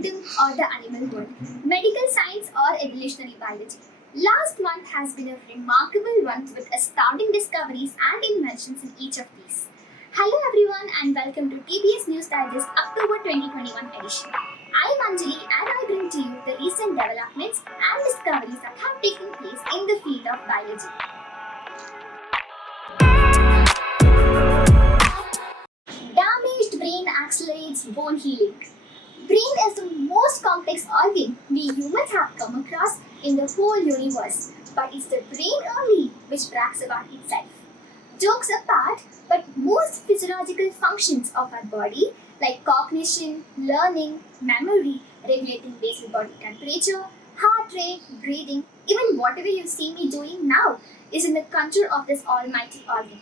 kingdom or the animal world, medical science or evolutionary biology. Last month has been a remarkable one with astounding discoveries and inventions in each of these. Hello everyone and welcome to TBS News Digest October 2021 edition. I am Anjali and I bring to you the recent developments and discoveries that have taken place in the field of biology. Damaged brain accelerates bone healing. Brain is the most complex organ we humans have come across in the whole universe, but it's the brain only which brags about itself. Jokes apart, but most physiological functions of our body, like cognition, learning, memory, regulating basal body temperature, heart rate, breathing, even whatever you see me doing now, is in the control of this almighty organ.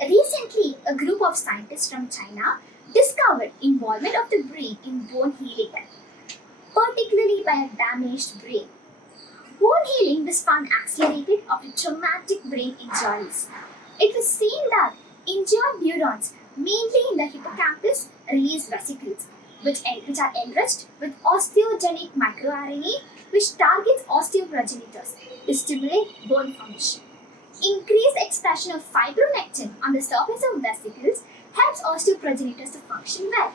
Recently, a group of scientists from China discovered involvement of the brain in bone healing, particularly by a damaged brain. Bone healing was found accelerated after traumatic brain injuries. It was seen that injured neurons, mainly in the hippocampus, release vesicles, which are enriched with osteogenic microRNA, which targets osteoprogenitors to stimulate bone formation. Increased expression of fibronectin on the surface of vesicles helps osteoprogenitors to function well.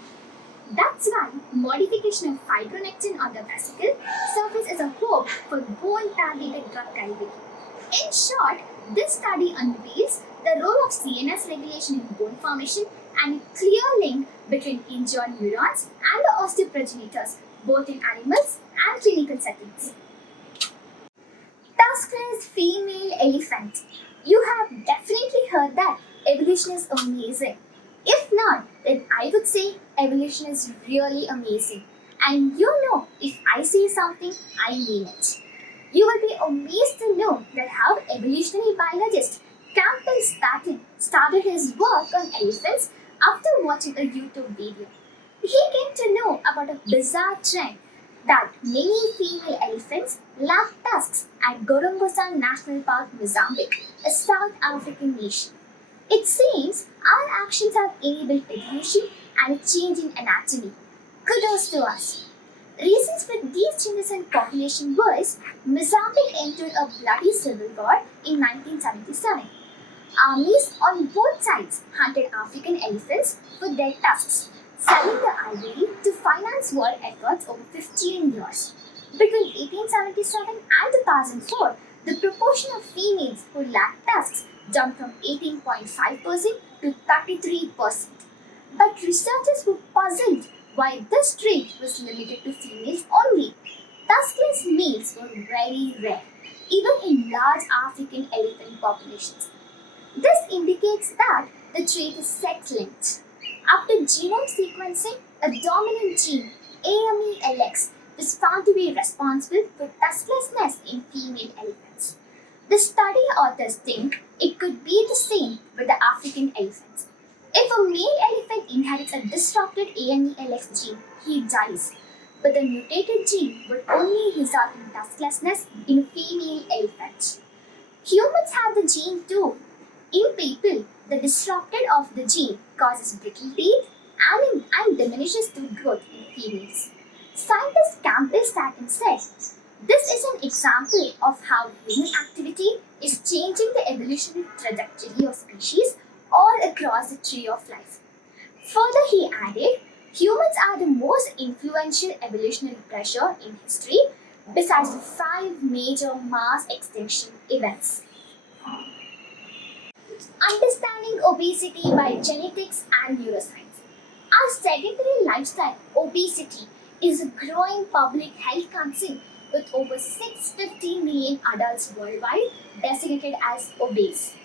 That's why modification of fibronectin on the vesicle surface is a hope for bone-targeted drug delivery. In short, this study unveils the role of CNS regulation in bone formation and a clear link between injured neurons and the osteoprogenitors, both in animals and clinical settings. Tuskless female elephant. You have definitely heard that evolution is amazing. If not, then I would say evolution is really amazing. And if I say something, I mean it. You will be amazed to know that how evolutionary biologist Campbell started his work on elephants after watching a YouTube video. He came to know about a bizarre trend that many female elephants lack tusks at Gorombosa National Park, Mozambique, a South African nation. It seems our actions have enabled evolution and a change in anatomy. Kudos to us. Reasons for these changes in population was Mozambique entered a bloody civil war in 1977. Armies on both sides hunted African elephants for their tusks, selling the ivory to finance war efforts over 15 years. Between 1877 and 2004, the proportion of females who lacked tusks jumped from 18.5% to 33%. But researchers were puzzled why this trait was limited to females only. Tuskless males were very rare, even in large African elephant populations. This indicates that the trait is sex-linked. After genome sequencing, a dominant gene, AMELX, was found to be responsible for tusklessness in female elephants. The study authors think it could be the same with the African elephants. If a male elephant inherits a disrupted AMELX gene, he dies. But the mutated gene would only result in tusklessness in female elephants. Humans have the gene too. In people, the disrupted of the gene causes brittle teeth and diminishes tooth growth in females. Scientist Campbell says this is an example of how human activity is changing the evolutionary trajectory of species all across the tree of life. Further, he added, humans are the most influential evolutionary pressure in history besides the 5 major mass extinction events. Understanding obesity by genetics and neuroscience. Our sedentary lifestyle, obesity, is a growing public health concern with over 650 million adults worldwide designated as obese.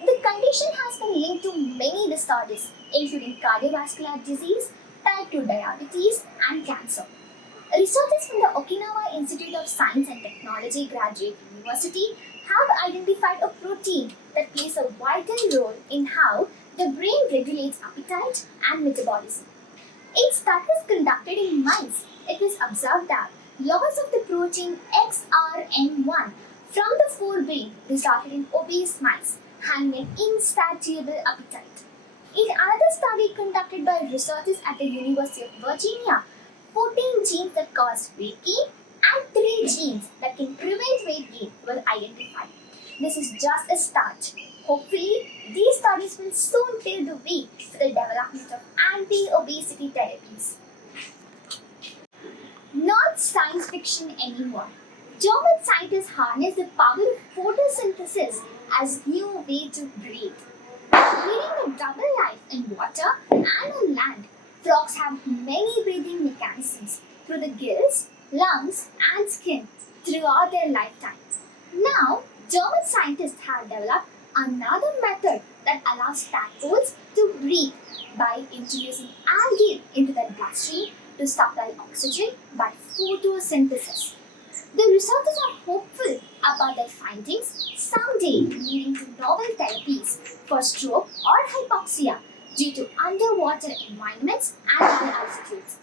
The condition has been linked to many disorders, including cardiovascular disease, type 2 diabetes, and cancer. Researchers from the Okinawa Institute of Science and Technology Graduate University have identified a protein that plays a vital role in how the brain regulates appetite and metabolism. In studies conducted in mice, it was observed that loss of the protein XRN1 from the forebrain resulted in obese mice having an insatiable appetite. In another study conducted by researchers at the University of Virginia, 14 genes that cause weight gain, and 3 genes that can prevent weight gain were identified. This is just a start. Hopefully, these studies will soon pave the way for the development of anti-obesity therapies. Not science fiction anymore. German scientists harness the power of photosynthesis as new way to breathe. Leading a double life in water and on land, frogs have many breathing mechanisms through the gills, lungs, and skin throughout their lifetime. Now, German scientists have developed another method that allows tadpoles to breathe by introducing algae into their bloodstream to supply oxygen by photosynthesis. The researchers are hopeful about their findings someday leading to novel therapies for stroke or hypoxia due to underwater environments and high altitudes.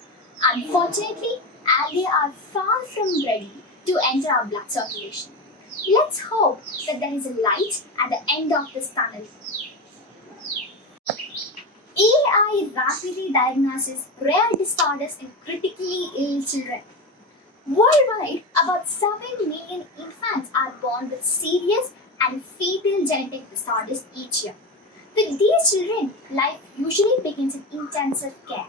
Unfortunately, algae are far from ready to enter our blood circulation. Let's hope that there is a light at the end of this tunnel. AI rapidly diagnoses rare disorders in critically ill children. Worldwide, about 7 million infants are born with serious and fatal genetic disorders each year. With these children, life usually begins in intensive care.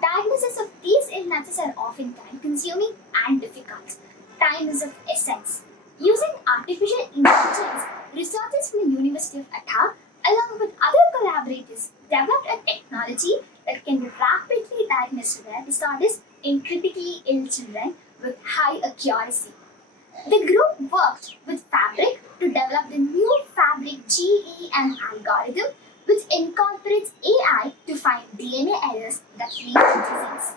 Diagnosis of these illnesses are often time-consuming and difficult. Time is of essence. Using artificial intelligence, researchers from the University of Utah, along with other collaborators, developed a technology that can rapidly diagnose rare disorders in critically ill children with high accuracy. The group worked with Fabric to develop the new Fabric GEM algorithm, which incorporates AI to find DNA errors that lead to disease.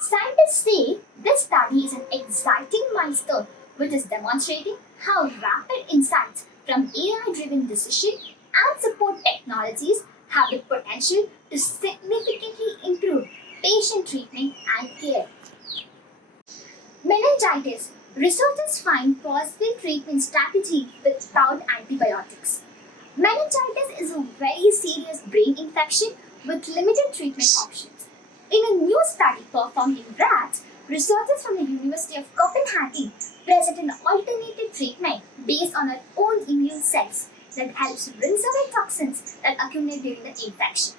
Scientists say this study is an exciting milestone which is demonstrating how rapid insights from AI-driven decision and support technologies have the potential to significantly improve patient treatment and care. Meningitis. Researchers find possible treatment strategy without antibiotics. Meningitis is a very serious brain infection with limited treatment options. In a new study performed in rats, researchers from the University of Copenhagen present an alternative treatment based on our own immune cells that helps rinse away toxins that accumulate during the infection.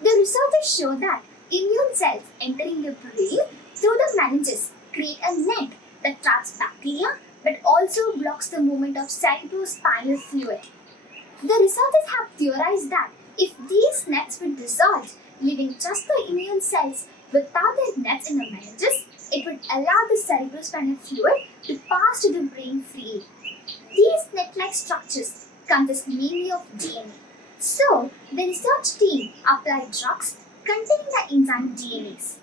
The researchers show that immune cells entering the brain through the meninges create a net that traps bacteria but also blocks the movement of cerebrospinal fluid. The researchers have theorized that if these nets would dissolve, leaving just the immune cells without their nets in the meninges, it would allow the cerebrospinal fluid to pass to the brain freely. These net-like structures consist mainly of DNA. So, the research team applied drugs containing the enzyme DNase.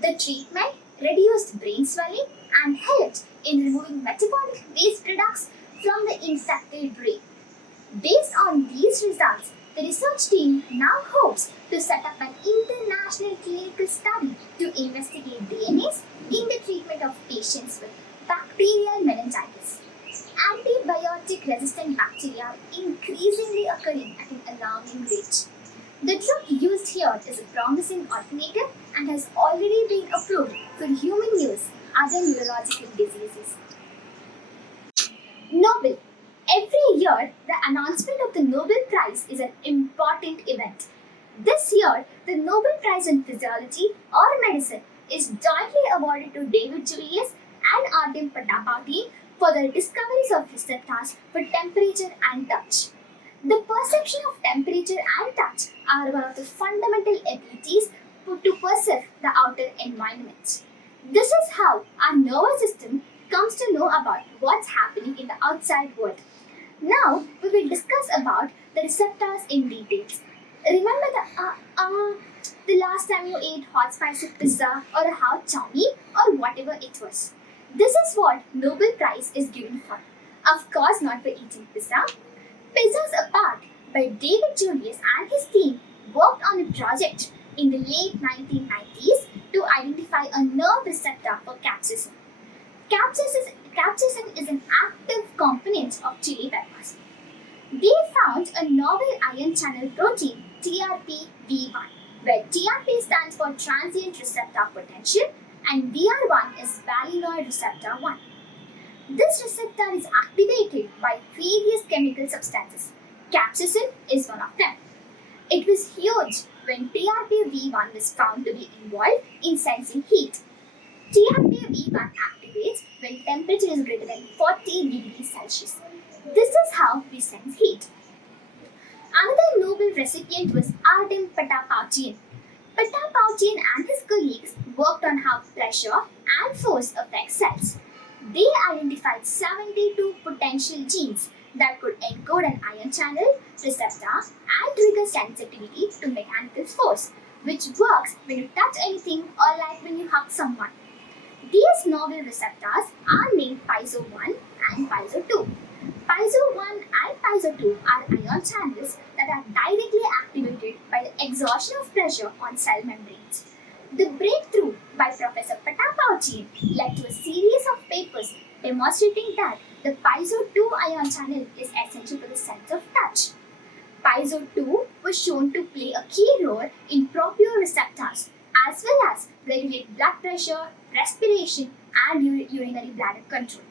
The treatment reduced brain swelling and helped in removing metabolic waste products from the infected brain. Based on these results, the research team now hopes to set up an international clinical study to investigate DNase in the treatment of patients with bacterial meningitis. Antibiotic-resistant bacteria are increasingly occurring at an alarming rate. The drug used here is a promising alternative and has already been approved for human use in other neurological diseases. Nobel. Every year, the announcement of the Nobel Prize is an important event. This year, the Nobel Prize in Physiology or Medicine is jointly awarded to David Julius and Artem Patapati for their discoveries of receptors for temperature and touch. The perception of temperature and touch are one of the fundamental abilities to perceive the outer environment. This is how our nervous system comes to know about what's happening in the outside world. Now we will discuss about the receptors in details. Remember the last time you ate hot spicy pizza or a hot chow or whatever it was. This is what Nobel Prize is given for. Of course, not for eating pizza. Pizzas apart, but David Julius and his team worked on a project in the late 1990s to identify a nerve receptor for capsaicin. Capsaicin is an active component of chili peppers. They found a novel ion channel protein, TRPV1, where TRP stands for transient receptor potential and VR1 is valinoid receptor 1. This receptor is activated by various chemical substances. Capsaicin is one of them. It was huge when TRPV1 was found to be involved in sensing heat. TRPV1 activates when temperature is greater than 40 degrees Celsius. This is how we sense heat. Another Nobel recipient was Artem Patapauchian. Patapauchian and his colleagues worked on how pressure and force affect cells. They identified 72 potential genes that could encode an ion channel, receptor, and trigger sensitivity to mechanical force, which works when you touch anything or like when you hug someone. These novel receptors are named Piezo 1 and Piezo 2. Piezo 1 and Piezo 2 are ion channels that are directly activated by the exertion of pressure on cell membranes. The breakthrough by Professor Patapauchian led to a series of papers demonstrating that the Piezo 2 ion channel is essential for the sense of touch. Piezo 2 was shown to play a key role in proprioceptors as well as regulate blood pressure, respiration, and urinary bladder control.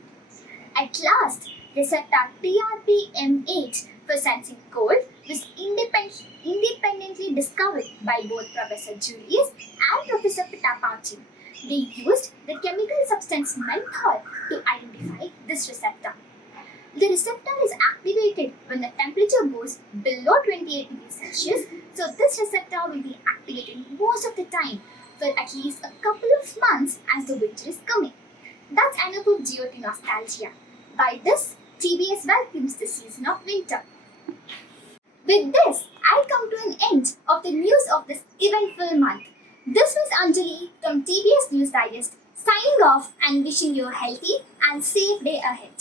At last, receptor TRPM8 for sensing cold was independently discovered by both Professor Julius and Professor Patapauchian. They used the chemical substance menthol to identify this receptor. The receptor is activated when the temperature goes below 28 degrees Celsius, so this receptor will be activated most of the time for at least a couple of months as the winter is coming. That's enough of GOT nostalgia. By this, TBS welcomes the season of winter. With this, I come to an end of the news of this eventful month. This was Anjali from TBS News Digest, signing off and wishing you a healthy and safe day ahead.